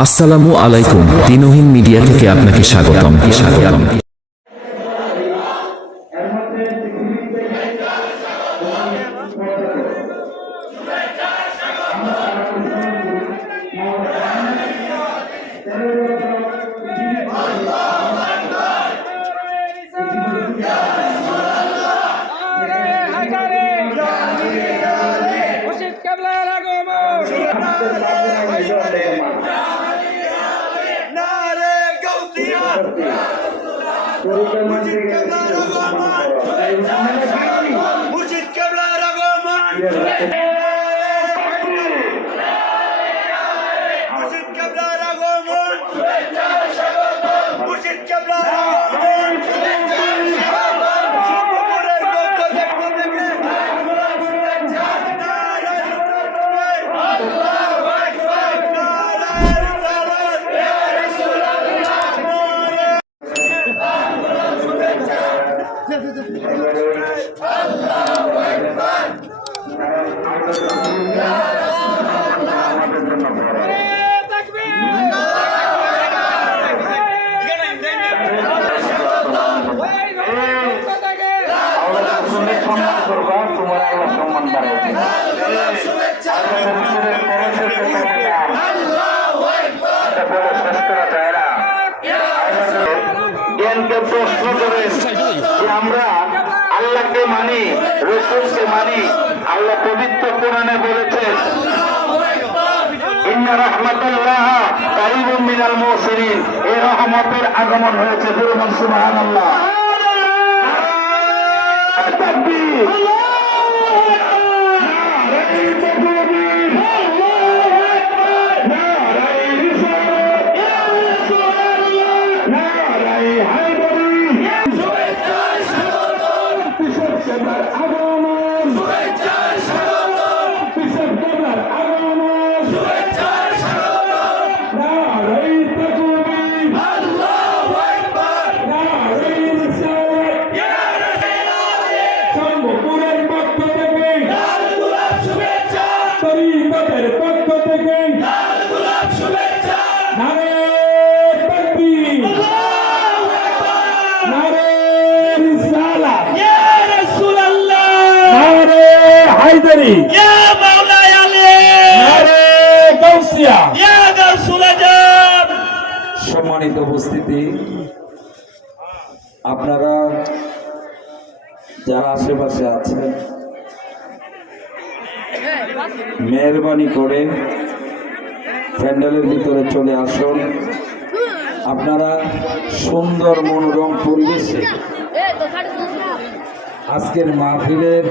আসসালামু আলাইকুম, দিনহীন মিডিয়া থেকে আপনাকে স্বাগতম। মুর্শিদ কেবলার আগমন, মুর্শিদ কেবলার আগমন, মুর্শিদ কেবলার আগমন, সুপুরের পক্ষ থেকে আল্লাহু আকবার, নারায়ে রিসালাত, ইয়া রাসূলুল্লাহ, আল্লাহু আকবার। জ্ঞানকে প্রশ্ন করেন যে আমরা আল্লাহকে মানি, রসূলকে মানি। আল্লাহ পবিত্র কোরআনে বলেছেন, ইন্না রাহমাতাল্লাহ কারীবুম মিনাল মুহসিনিন, এই রহমতের আগমন হয়েছে। বলুন সুবহানাল্লাহ। তাকবীর, নারায়ে তাকবীর, নারায়ে রিসালাত, ইয়া রাসূলুল্লাহ, নারায়ে হায়দারি, শুভেচ্ছা স্বাগতম, কিশোর কেবলার আগমন, শুভেচ্ছা স্বাগতম, কিশোর কেবলার আগমন, শুভেচ্ছা স্বাগতম, নারায়ে তাকবীর, আল্লাহু আকবার, নারায়ে রিসালাত, ইয়া রাসূলুল্লাহ, সম্মুখের পক্ষ থেকে লাল গোলাপ শুভেচ্ছা, তরিকতের পক্ষ থেকে লাল গোলাপ শুভেচ্ছা, নারায়ে তাকবীর, আল্লাহু আকবার, নারায়ে রিসালাত, ইয়া রাসূলুল্লাহ, নারায়ে হায়দারি, ইয়া মাওলানা আলী, নারায়ে গাউসিয়া, ইয়া গাউসুল আজম। সম্মানিত উপস্থিতি, আপনারা যারা আশেপাশে আছেন, মেহরবানি করে প্যান্ডেলের ভিতরে চলে আসুন। আপনারা সুন্দর মনোরম পরিবেশে আজকের মাহফিলের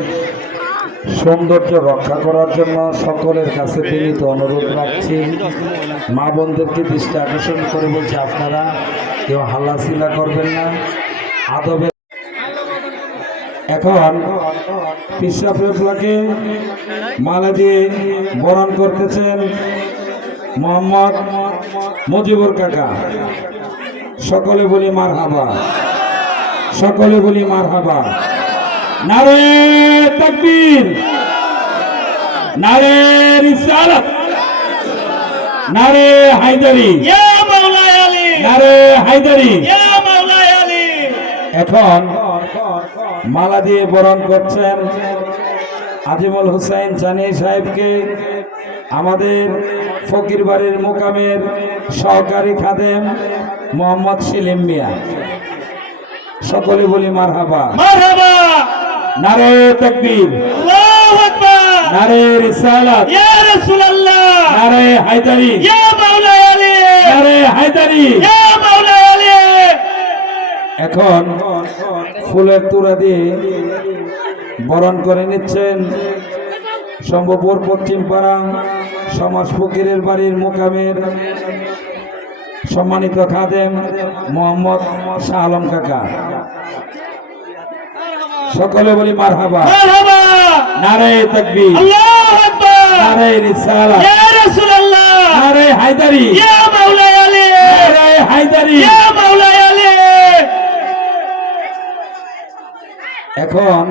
সৌন্দর্য রক্ষা করার জন্য সকলের কাছে বিনীত অনুরোধ রাখছি। মা বোনদেরকে দৃষ্টি আকর্ষণ করে বলছি, আপনারা কেউ হাল্লাচিল্লা করবেন না, আদবে। এখন পিসা ফেফলাকে মালা দিয়ে বরণ করতেছেন মোহাম্মদ মুজিবুর কাকা। সকলে বলি মারহাবা, সকলে বলি মারহাবা। নারায়ে তাকবীর, নারায়ে রিসালাত, নারায়ে হায়দারি, ইয়া মাওলানা আলী, নারায়ে হায়দারি, ইয়া মাওলানা আলী। এখন মালা দিয়ে বরণ করছেন আজিমুল হোসেন জানি সাহেবকে, আমাদের ফকির বাড়ির মোকামের সহকারী খাদেম মোহাম্মদ সেলিম মিয়া। সকলে বলি মারহাবা, মারহাবা। নারায়ে তাকবীর, আল্লাহু আকবার, নারায়ে রিসালাত, ইয়া রাসূলুল্লাহ, নারায়ে হায়দারি, ইয়া মাওলানা আলী, নারায়ে হায়দারি, ইয়া মাওলানা আলী। এখন ফুলের তোড়া দিয়ে বরণ করে নিচ্ছেন সম্ভবপুর পশ্চিম পাড়া সমাজ ফকিরের বাড়ির মোকামের সম্মানিত খাদেম মোহাম্মদ শাহ আলম কাকা। সকলে বলি মারহাবা, মারহাবা। নারায়ে তাকবীর, আল্লাহু আকবার, নারায়ে রিসালাত, ইয়া রাসূলুল্লাহ, নারায়ে হায়দারি, ইয়া মাওলানা আলী, নারায়ে হায়দারি, ইয়া মাওলানা আলী। এখন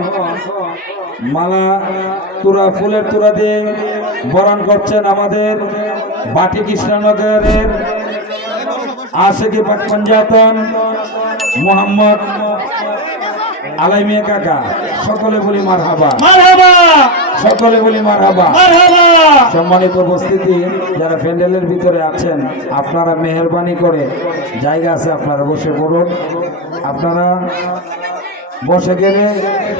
মালা তুরা ফুলের তুরা দিয়ে বরণ করছেন আমাদের বাটি কৃষ্ণনগরের আশেকি পাক পঞ্জাতন মোহাম্মদ আলাইমিয়া কাকা, সকলে বলি মারহাবা, সকলে বলি মারহাবা। সম্মানিত উপস্থিতি, যারা প্যান্ডেলের ভিতরে আছেন, আপনারা মেহেরবানি করে, জায়গা আছে আপনারা বসে পড়ুন। আপনারা বসে গেলে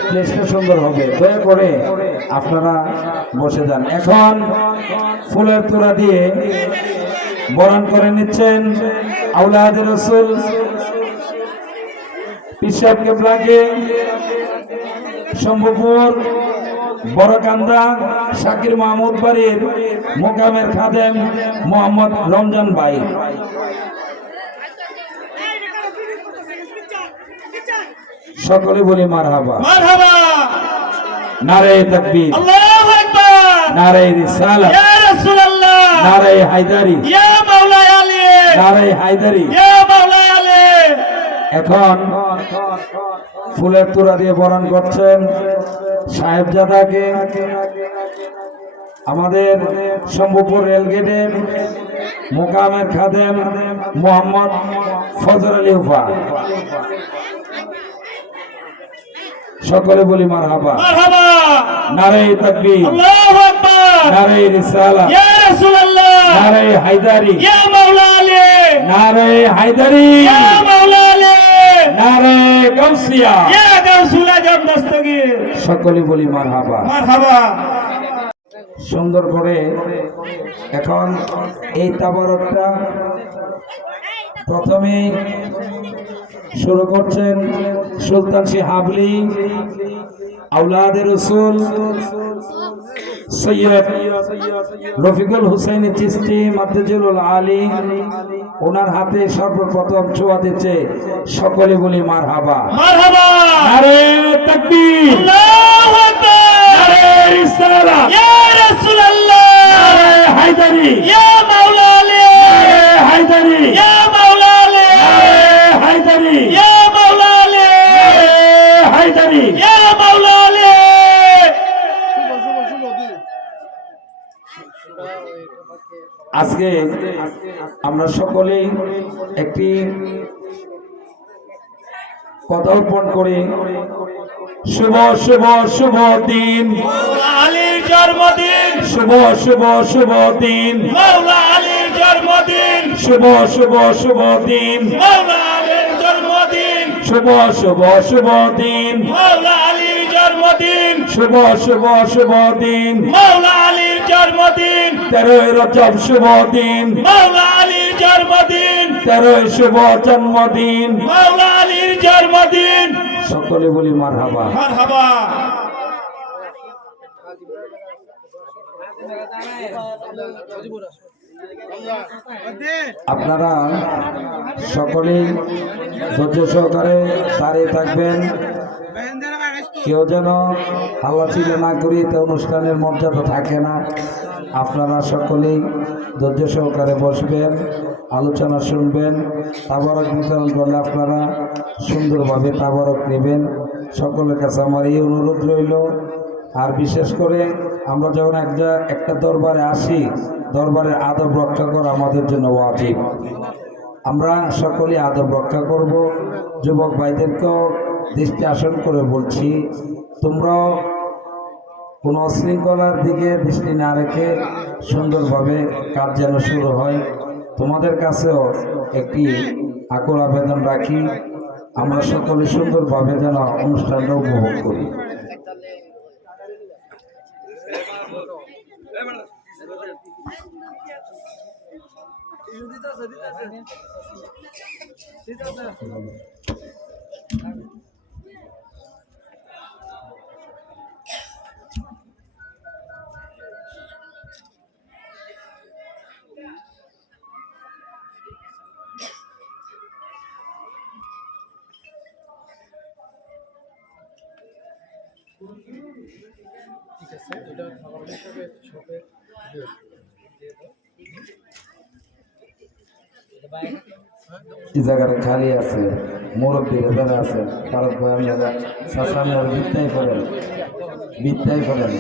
প্লেসটা সুন্দর হবে, দয়া করে আপনারা বসে যান। এখন ফুলের তোড়া দিয়ে বরণ করে নিচ্ছেন আওলাদে রসুল পীর সাহেব কেবলাকে, শম্ভুপুর বড়কান্দা শাকির মাহমুদ বাড়ির মোকামের খাদেম মোহাম্মদ রমজান ভাই। সকলে বলি মারহাবা, মারহাবা, নারে তাকবীর, আল্লাহু আকবার, নারে রিসালাত, ইয়া রাসূলুল্লাহ, নারে হায়দারি, ইয়া মাওলা আলী, নারে হায়দারি। ইয়া মাওলা আলী। এখন ফুলের তোড়া দিয়ে বরণ করছেন সাহেবজাদাকে, আমাদের শম্ভুপুর রেলগেটের মোকামের খাদেম মোহাম্মদ ফজর আলী হুফা। সকলে বলি মারহাবা, মারহাবা, নারে তাকবীর, আল্লাহু আকবার, নারে রিসালাত, ইয়া রাসূলুল্লাহ, নারে হায়দারি, ইয়া মাওলা আলী, নারে হায়দারি, ইয়া মাওলা আলী, নারে গাউসিয়া। ইয়া গাউসুল আজম দস্তগীর। সকলে বলি মারহাবা। মারহাবা। সুন্দর করে এখন এই তাবারকটা প্রথমে শুরু করছেন সুলতান শিহাবলি আওলাদে রসুল সৈয়দ রফিকুল হুসাইন চিশতি মাদ্দাজিলুল আলী, ওনার হাতে সর্বপ্রথম ছোঁয়া দিচ্ছে। সকলে বলি মারহাবা, মারহাবা, নারে তাকবীর, আল্লাহু আকবার, নারে রিসালাত, ইয়া রাসূলুল্লাহ, নারে হায়দারি, ইয়া মাওলা আলী, নারে হায়দারি, ইয়া মাওলা আলী, নারে হায়দারি, ইয়া মাওলা আলী, নারে হায়দারি। ইয়া মাওলা আলী। আজকে আমরা সকলেই একটি কথা অর্পণ করি। শুভ শুভ শুভ দিন, মাওলা আলীর জন্মদিন, শুভ শুভ শুভ দিন, মাওলা আলীর জন্মদিন, শুভ শুভ শুভ দিন, মাওলা আলীর জন্মদিন, শুভ শুভ শুভ দিন, মাওলা আলীর জন্মদিন, শুভ শুভ শুভ দিন, মাওলা আলীর জন্মদিন, 13 রজব শুভ দিন, মাওলা আলীর জন্মদিন, 13 শুভ জন্মদিন। মাওলা আলীর জন্মদিন। সকলে বলি মারহাবা। মারহাবা। আপনারা সকলেই ধৈর্য সহকারে দাঁড়িয়ে থাকবেন, কেউ যেন হাল্লাচিল্লা না করি, এতে অনুষ্ঠানের মর্যাদা থাকে না। আপনারা সকলেই ধৈর্য সহকারে বসবেন, আলোচনা শুনবেন, তাবারক বিতরণ করলে আপনারা সুন্দরভাবে তাবারক নেবেন। সকলের কাছে আমার এই অনুরোধ রইল। আর বিশেষ করে আমরা যখন একটা দরবারে আসি, দরবারের আদব রক্ষা করা আমাদের জন্য ওয়াজিব। আমরা সকলেই আদব রক্ষা করব। যুবক ভাইদেরকেও দৃষ্টি আকর্ষণ করে বলছি, তোমরাও কোনো অশৃঙ্খলার দিকে দৃষ্টি না রেখে সুন্দরভাবে কাজ যেন শুরু হয়। তোমাদের কাছেও একটি আকুল আবেদন রাখি, আমরা সকলে সুন্দরভাবে যেন অনুষ্ঠানটা উপভোগ করি। ঠিক আছে, এটা খাবার হিসাবে সবে এই জায়গাটা খালি আছে, মুরব্বীরা যারা আছে, ফারুক ভাই, আমি বিত্তাই করেন, বিত্তাই করেন।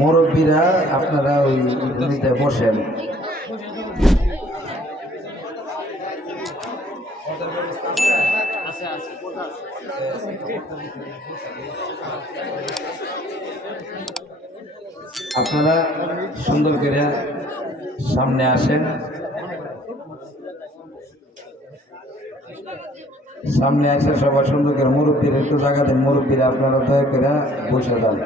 মুরব্বীরা আপনারা ওই নিতে বসেন। আপনারা সুন্দর করে সামনে আসেন, সামনে আসে সবাই সুন্দর করে মুরব্বীর একটু জায়গা দেন। মুরব্বীরা আপনারা দয়া করে বসে যান।